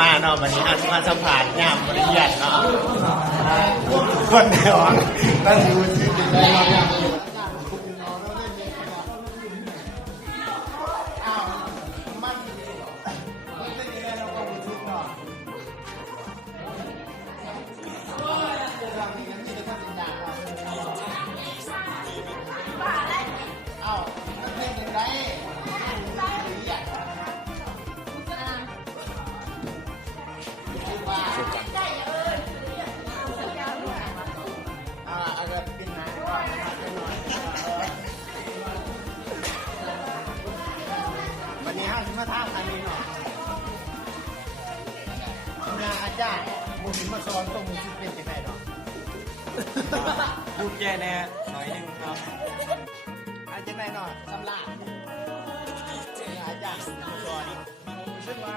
มาเนาะวันนี้อาจมาสัมผัสยามบริยาเนาะคนในห้องนั่นดูที่ติดใจเราเนี่ยวันนี้5มาท่าอันนี้เนาะงานอาจารย์บุญมาสอนตรงมุสิเป็นยังไงเนาะพูดแย่แน่หน่อยนึงครับอาจารย์ไหนเนาะสำลักอาจารย์มาสอนรู้สึกว่า